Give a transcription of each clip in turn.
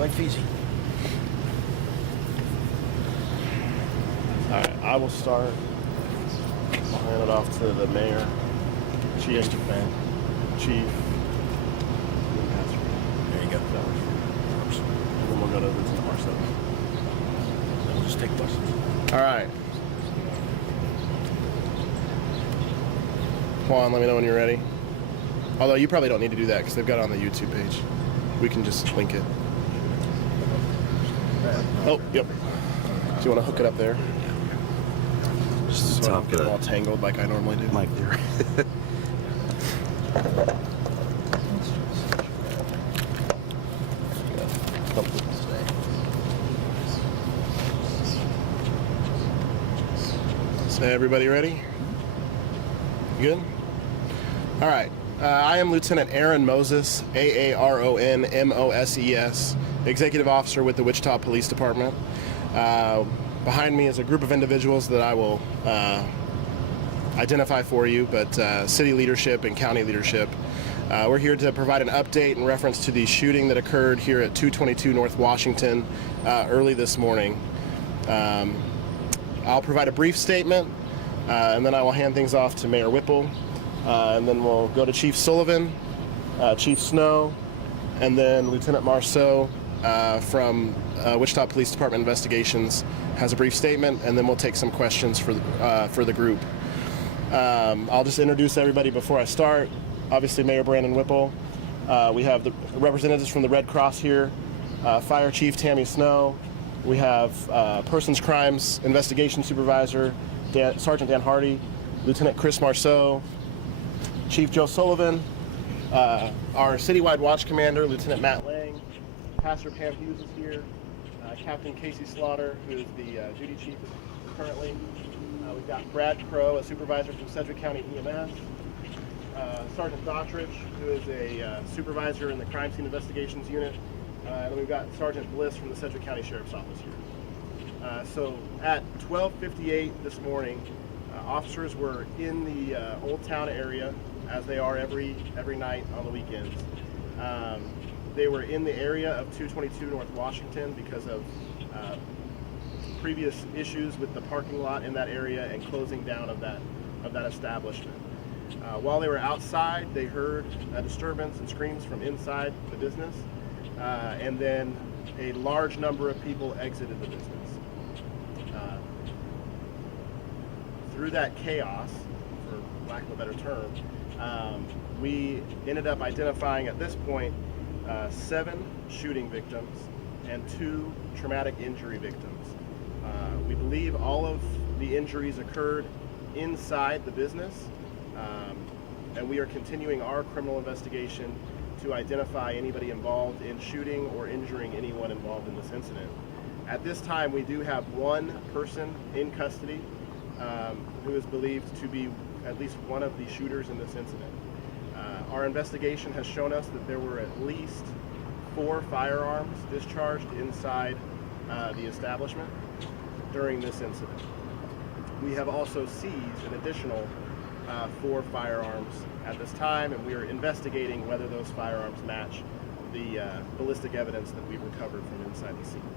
like Feezy. All right, I will start. I'll hand it off to the mayor, chief, chief. There you go. And then we'll go to Lieutenant Marceau. Then we'll just take questions. All right. Juan, let me know when you're ready. Although you probably don't need to do that because they've got it on the YouTube page. We can just link it. Oh, yep. Do you want to hook it up there? Just So I don't get it all tangled like I normally do. mic there. So everybody ready? Good? All right. I am Lieutenant Aaron Moses, Aaron Moses, Executive Officer with the Wichita Police Department. Behind me is a group of individuals that I will identify for you, but city leadership and county leadership. We're here to provide an update in reference to the shooting that occurred here at 222 North Washington early this morning. I'll provide a brief statement, and then I will hand things off to Mayor Whipple, and then we'll go to Chief Sullivan, Chief Snow, and then Lieutenant Marceau from Wichita Police Department Investigations has a brief statement, and then we'll take some questions for the group. I'll just introduce everybody before I start. Obviously, Mayor Brandon Whipple. We have the representatives from the Red Cross here, Fire Chief Tammy Snow. We have Persons Crimes Investigation Supervisor Sergeant Dan Hardy, Lieutenant Chris Marceau, Chief Joe Sullivan, our citywide watch commander, Lieutenant Matt Lang, Pastor Pam Hughes is here, Captain Casey Slaughter, who is the duty chief currently. We've got Brad Crow, a supervisor from Sedgwick County EMS, Sergeant Dottridge, who is a supervisor in the Crime Scene Investigations Unit, and then we've got Sergeant Bliss from the Sedgwick County Sheriff's Office here. So at 12:58 this morning, officers were in the Old Town area, as they are every night on the weekends. They were in the area of 222 North Washington because of previous issues with the parking lot in that area and closing down of that establishment. While they were outside, they heard a disturbance and screams from inside the business, and then a large number of people exited the business. Through that chaos, for lack of a better term, we ended up identifying at this point 7 shooting victims and 2 traumatic injury victims. We believe all of the injuries occurred inside the business, and we are continuing our criminal investigation to identify anybody involved in shooting or injuring anyone involved in this incident. At this time, we do have 1 person in custody who is believed to be at least one of the shooters in this incident. Our investigation has shown us that there were at least 4 firearms discharged inside the establishment during this incident. We have also seized an additional 4 firearms at this time, and we are investigating whether those firearms match the ballistic evidence that we recovered from inside the scene.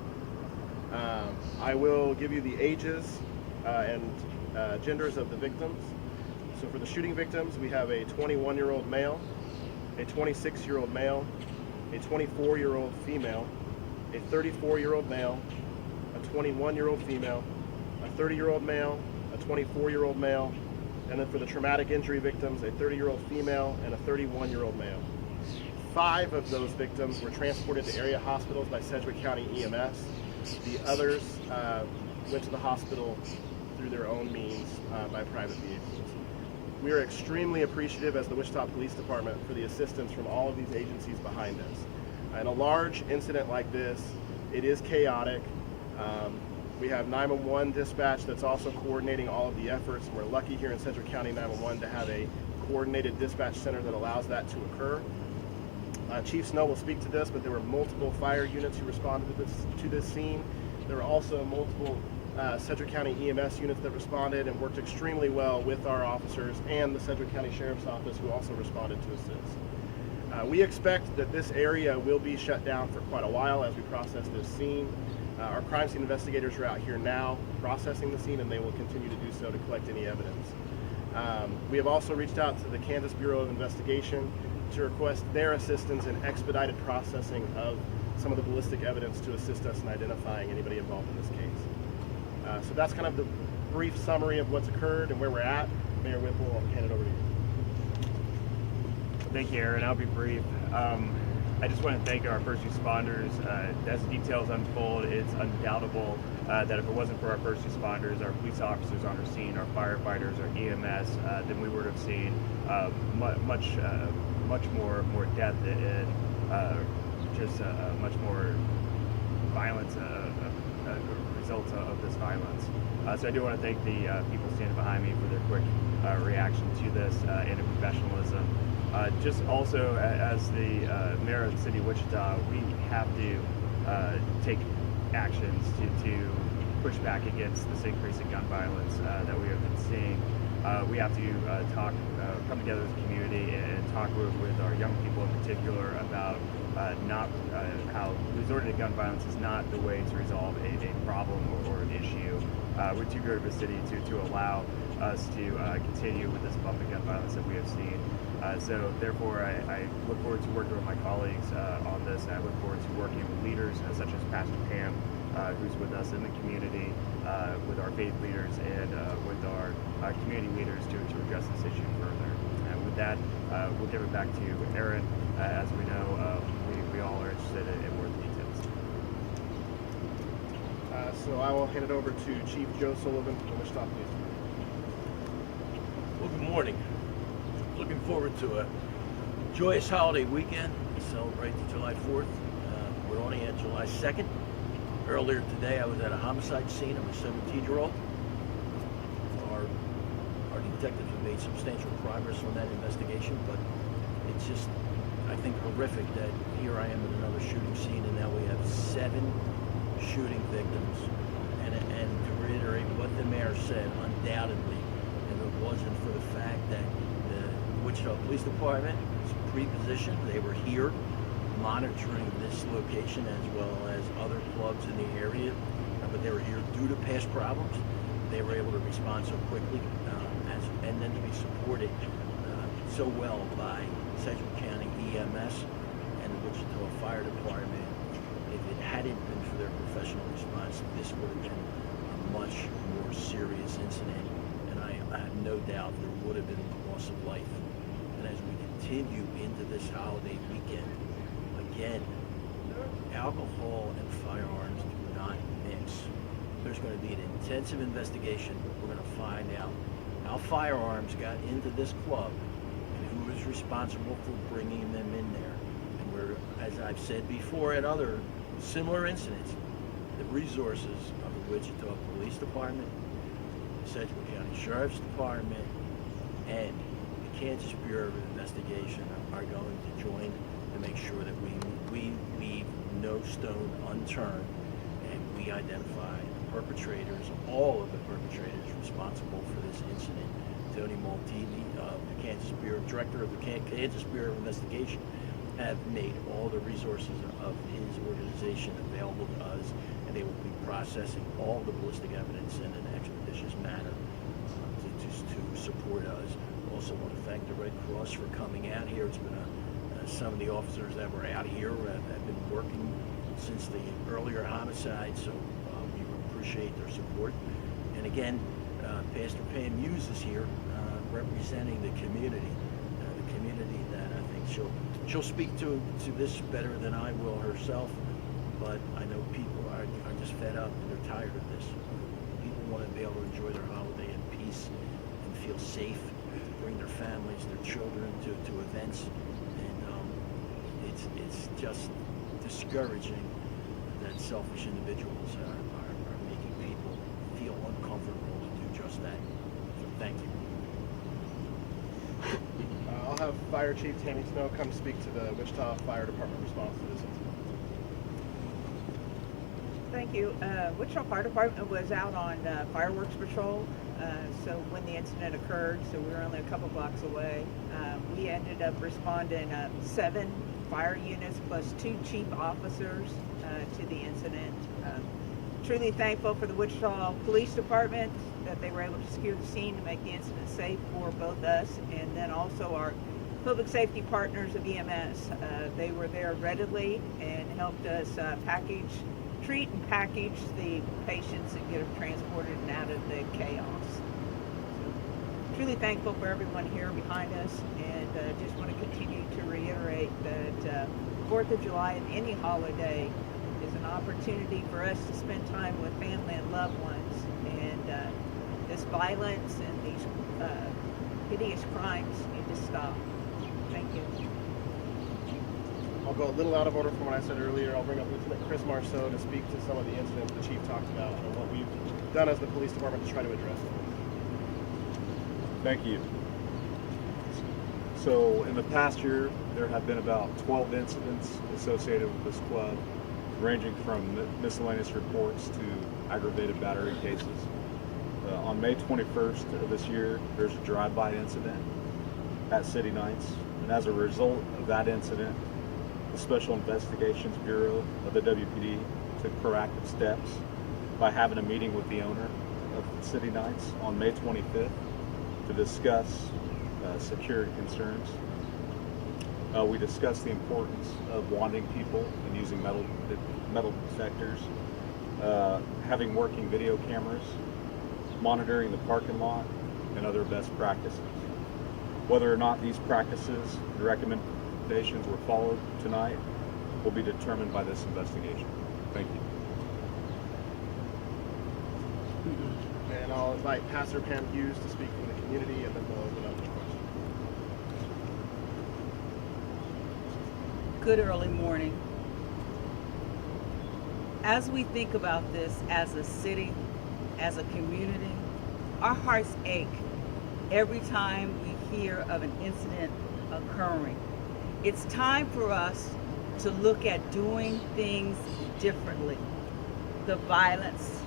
I will give you the ages and genders of the victims. So for the shooting victims, we have a 21-year-old male, a 26-year-old male, a 24-year-old female, a 34-year-old male, a 21-year-old female, a 30-year-old male, a 24-year-old male, and then for the traumatic injury victims, a 30-year-old female and a 31-year-old male. 5 of those victims were transported to area hospitals by Sedgwick County EMS. The others went to the hospital through their own means by private vehicles. We are extremely appreciative as the Wichita Police Department for the assistance from all of these agencies behind us. In a large incident like this, it is chaotic. We have 911 dispatch that's also coordinating all of the efforts. We're lucky here in Sedgwick County 911 to have a coordinated dispatch center that allows that to occur. Chief Snow will speak to this, but there were multiple fire units who responded to this scene. There were also multiple Sedgwick County EMS units that responded and worked extremely well with our officers and the Sedgwick County Sheriff's Office, who also responded to assist. We expect that this area will be shut down for quite a while as we process this scene. Our crime scene investigators are out here now processing the scene, and they will continue to do so to collect any evidence. We have also reached out to the Kansas Bureau of Investigation to request their assistance in expedited processing of some of the ballistic evidence to assist us in identifying anybody involved in this case. So that's kind of the brief summary of what's occurred and where we're at. Mayor Whipple, I'll hand it over to you. Thank you, Aaron. I'll be brief. I just want to thank our first responders. As details unfold, it's undoubtable that if it wasn't for our first responders, our police officers on our scene, our firefighters, our EMS, then we would have seen much more death and just much more violence, results of this violence. So I do want to thank the people standing behind me for their quick reaction to this and their professionalism. Just also, as the mayor of the city of Wichita, we have to take actions to push back against this increase in gun violence that we have been seeing. We have to come together as a community and talk with our young people in particular about how resorting to gun violence is not the way to resolve a problem or an issue. We're too great of a city to allow us to continue with this bump of gun violence that we have seen. So therefore, I look forward to working with my colleagues on this. I look forward to working with leaders such as Pastor Pam, who's with us in the community, with our faith leaders, and with our community leaders to address this issue further. And with that, we'll give it back to Aaron. As we know, we all are interested in more details. So I will hand it over to Chief Joe Sullivan from the Wichita Police Department. Well, good morning. Looking forward to a joyous holiday weekend to celebrate the July 4th. We're only at July 2nd. Earlier today, I was at a homicide scene of a 17-year-old. Our detectives have made substantial progress on that investigation, but it's just, I think, horrific that here I am at another shooting scene, and now we have 7 shooting victims. And to reiterate what the mayor said, undoubtedly, if it wasn't for the fact that the Wichita Police Department was pre-positioned, they were here monitoring this location as well as other clubs in the area, but they were here due to past problems. They were able to respond so quickly and then to be supported so well by Sedgwick County EMS and the Wichita Fire Department. If it hadn't been for their professional response, this would have been a much more serious incident, and I have no doubt there would have been loss of life. And as we continue into this holiday weekend, again, alcohol and firearms do not mix. There's going to be an intensive investigation. We're going to find out how firearms got into this club and who was responsible for bringing them in there. And we're, as I've said before at other similar incidents, the resources of the Wichita Police Department, the Sedgwick County Sheriff's Department, and the Kansas Bureau of Investigation are going to join to make sure that we leave no stone unturned and we identify the perpetrators, all of the perpetrators responsible for this incident. Tony Maltini, the Kansas Bureau Director of the Kansas Bureau of Investigation, have made all the resources of his organization available to us, and they will be processing all the ballistic evidence in an expeditious manner to support us. Also want to thank the Red Cross for coming out here. It's been some of the officers that were out here have been working since the earlier homicide, so we appreciate their support. And again, Pastor Pam Hughes is here representing the community that I think she'll speak to this better than I will herself, but I know people are just fed up and they're tired of this. People want to be able to enjoy their holiday in peace and feel safe, bring their families, their children to events, and it's just discouraging that selfish individuals are making people feel uncomfortable to do just that. So thank you. I'll have Fire Chief Tammy Snow come speak to the Wichita Fire Department response to this incident. Thank you. Wichita Fire Department was out on fireworks patrol. So when the incident occurred, so we were only a couple blocks away, we ended up responding 7 fire units plus 2 chief officers to the incident. Truly thankful for the Wichita Police Department that they were able to secure the scene to make the incident safe for both us and then also our public safety partners of EMS. They were there readily and helped us treat and package the patients and get them transported and out of the chaos. So, truly thankful for everyone here behind us, and just want to continue to reiterate that 4th of July and any holiday is an opportunity for us to spend time with family and loved ones, and this violence and these hideous crimes need to stop. Thank you. I'll go a little out of order from what I said earlier. I'll bring up Lieutenant Chris Marceau to speak to some of the incidents the chief talked about and what we've done as the police department to try to address them. Thank you. So in the past year, there have been about 12 incidents associated with this club, ranging from miscellaneous reports to aggravated battery cases. On May 21st of this year, there's a drive-by incident at City Nightz, and as a result of that incident, the Special Investigations Bureau of the WPD took proactive steps by having a meeting with the owner of City Nightz on May 25th to discuss security concerns. We discussed the importance of wanting people and using metal detectors, having working video cameras, monitoring the parking lot, and other best practices. Whether or not these practices and recommendations were followed tonight will be determined by this investigation. Thank you. And I'll invite Pastor Pam Hughes to speak for the community, and then we'll open up for questions. Good early morning. As we think about this as a city, as a community, our hearts ache every time we hear of an incident occurring. It's time for us to look at doing things differently. The violence,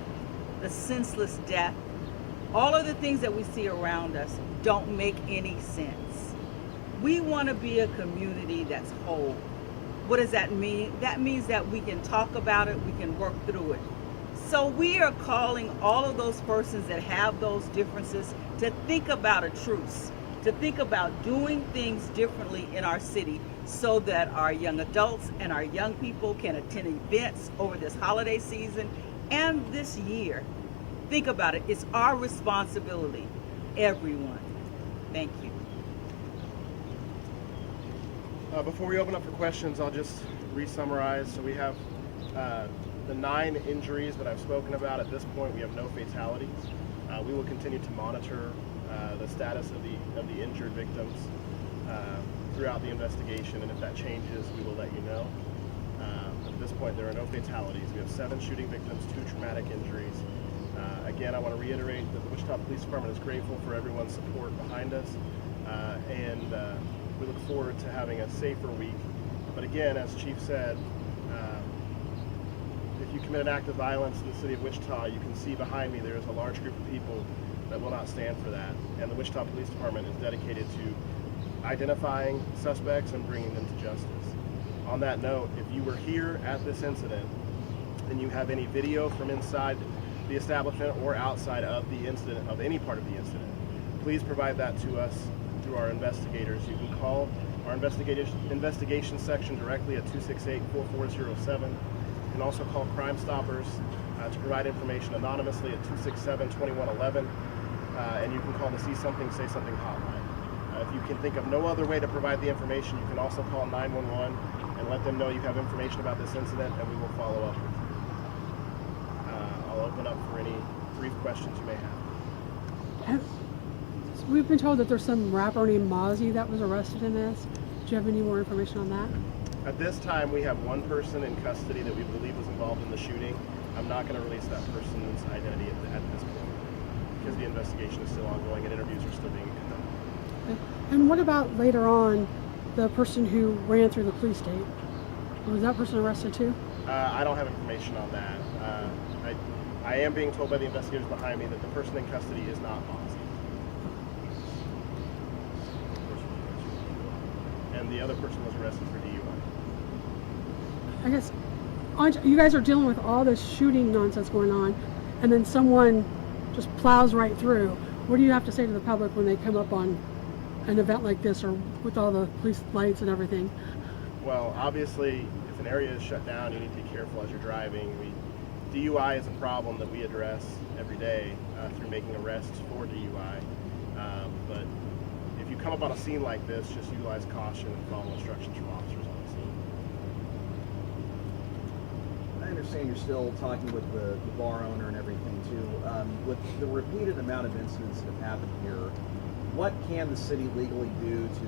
the senseless death, all of the things that we see around us don't make any sense. We want to be a community that's whole. What does that mean? That means that we can talk about it, we can work through it. So we are calling all of those persons that have those differences to think about a truce, to think about doing things differently in our city so that our young adults and our young people can attend events over this holiday season and this year. Think about it. It's our responsibility, everyone. Thank you. Before we open up for questions, I'll just re-summarize. So we have the 9 injuries that I've spoken about. At this point, we have no fatalities. We will continue to monitor the status of the injured victims throughout the investigation, and if that changes, we will let you know. At this point, there are no fatalities. We have 7 shooting victims, 2 traumatic injuries. Again, I want to reiterate that the Wichita Police Department is grateful for everyone's support behind us, and we look forward to having a safer week. But again, as Chief said, if you commit an act of violence in the city of Wichita, you can see behind me there is a large group of people that will not stand for that. And the Wichita Police Department is dedicated to identifying suspects and bringing them to justice. On that note, if you were here at this incident and you have any video from inside the establishment or outside of the incident, of any part of the incident, please provide that to us through our investigators. You can call our investigation section directly at 268-4407. You can also call Crime Stoppers to provide information anonymously at 267-2111. And you can call the See Something, Say Something hotline. If you can think of no other way to provide the information, you can also call 911 and let them know you have information about this incident, and we will follow up with you. I'll open up for any brief questions you may have. We've been told that there's some rapper named Mozzie that was arrested in this. Do you have any more information on that? At this time, we have 1 person in custody that we believe was involved in the shooting. I'm not going to release that person's identity at this point because the investigation is still ongoing and interviews are still being conducted. Okay. And what about later on, the person who ran through the police state? Was that person arrested too? I don't have information information on that. I am being told by the investigators behind me that the person in custody is not Mozzie. And the other person was arrested for DUI. I guess you guys are dealing with all this shooting nonsense going on, and then someone just plows right through. What do you have to say to the public when they come up on an event like this, or with all the police lights and everything? Well, obviously, if an area is shut down, you need to be careful as you're driving. DUI is a problem that we address every day through making arrests for DUI. But if you come up on a scene like this, just utilize caution and follow instructions from officers on the scene. I understand you're still talking with the bar owner and everything too. With the repeated amount of incidents that have happened here, what can the city legally do to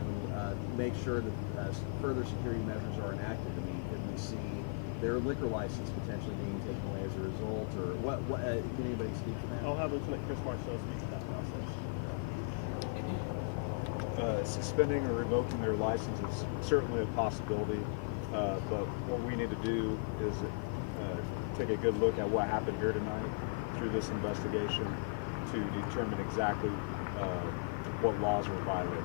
make sure that further security measures are enacted? I mean, can we see their liquor license potentially being taken away as a result, or what can anybody speak to that? I'll have Lieutenant Chris Marceau speak to that process. Suspending or revoking their license is certainly a possibility, but what we need to do is take a good look at what happened here tonight through this investigation to determine exactly what laws were violated.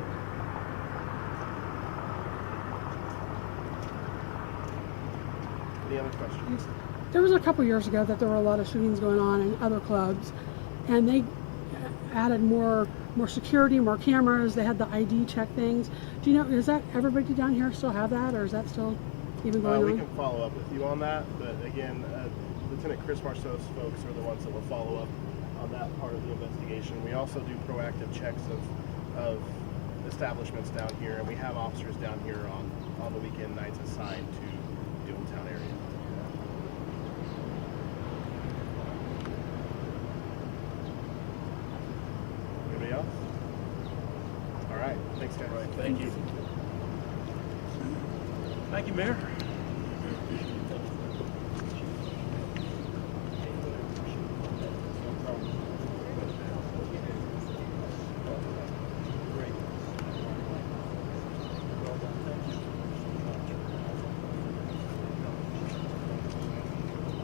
Any other questions? There was a couple years ago that there were a lot of shootings going on in other clubs, and they added more security, more cameras. They had the ID check things. Do you know, does that everybody down here still have that, or is that still even going on? We can follow up with you on that, but again, Lieutenant Chris Marceau's folks are the ones that will follow up on that part of the investigation. We also do proactive checks of establishments down here, and we have officers down here on the weekend nights assigned to Doomtown area. Anybody else? All right. Thanks, Ken. Thank you. Thank you, Mayor.